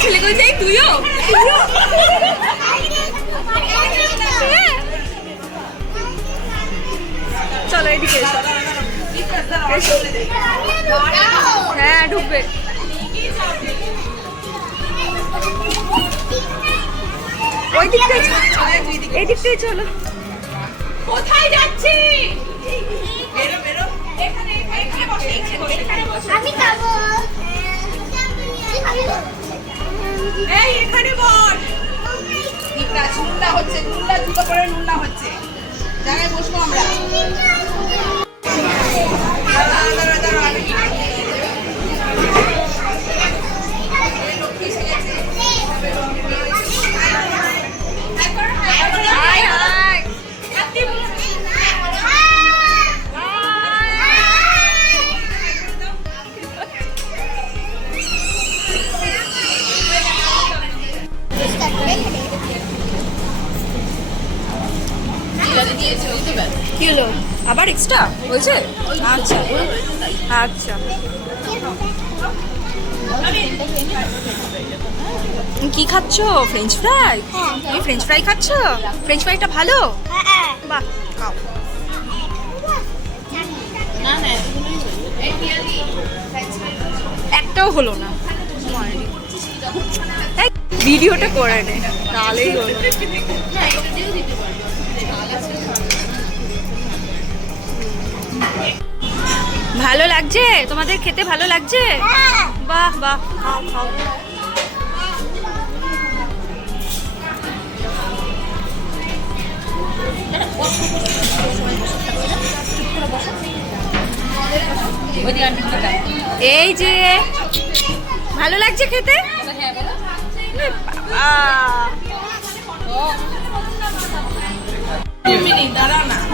ছেলে কইছে এই তুইও চলো এদিকে এসো। হ্যাঁ ঢুকবে ওই দিকটাই চলো এই দিকটাই চলো কোথায় যাচ্ছি আমি খাব। এই এখানে বস। ইবরাজ নুল্লা হচ্ছে নুল্লা দুটো করে নুল্লা হচ্ছে। জায়গায় বসবো আমরা। দাঁড়া, দাঁড়া, কি হলো? আবার এক্সট্রা হয়েছে? আচ্ছা আচ্ছা। কি খাচ্ছ? ফ্রেঞ্চ ফ্রাই তুমি ফ্রেঞ্চ ফ্রাই খাচ্ছ? ফ্রেঞ্চ ফ্রাইটা ভালো? বাহ, খাও। একটাও হলো না। ভিডিওটা করে নে। তাহলেই হলো। ভালো লাগছে? তোমাদের খেতে ভালো লাগছে? বাহ বাহ খাও খাও। এই যে ভালো লাগছে খেতে?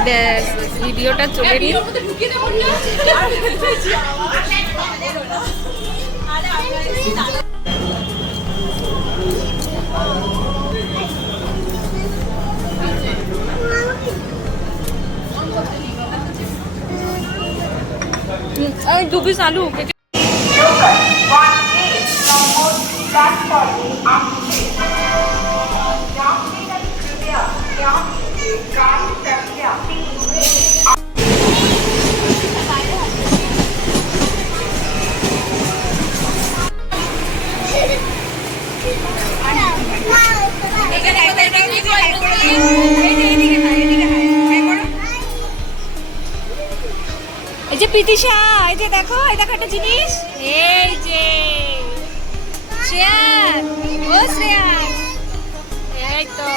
ব্যাস ভিডিওটা চলে নি। এই দু পিস আলু এই যে পিতিশা এই যে দেখো, এই দেখো একটা জিনিস। এই যে। শ্রেয়ার ও শ্রেয়ার এই তো।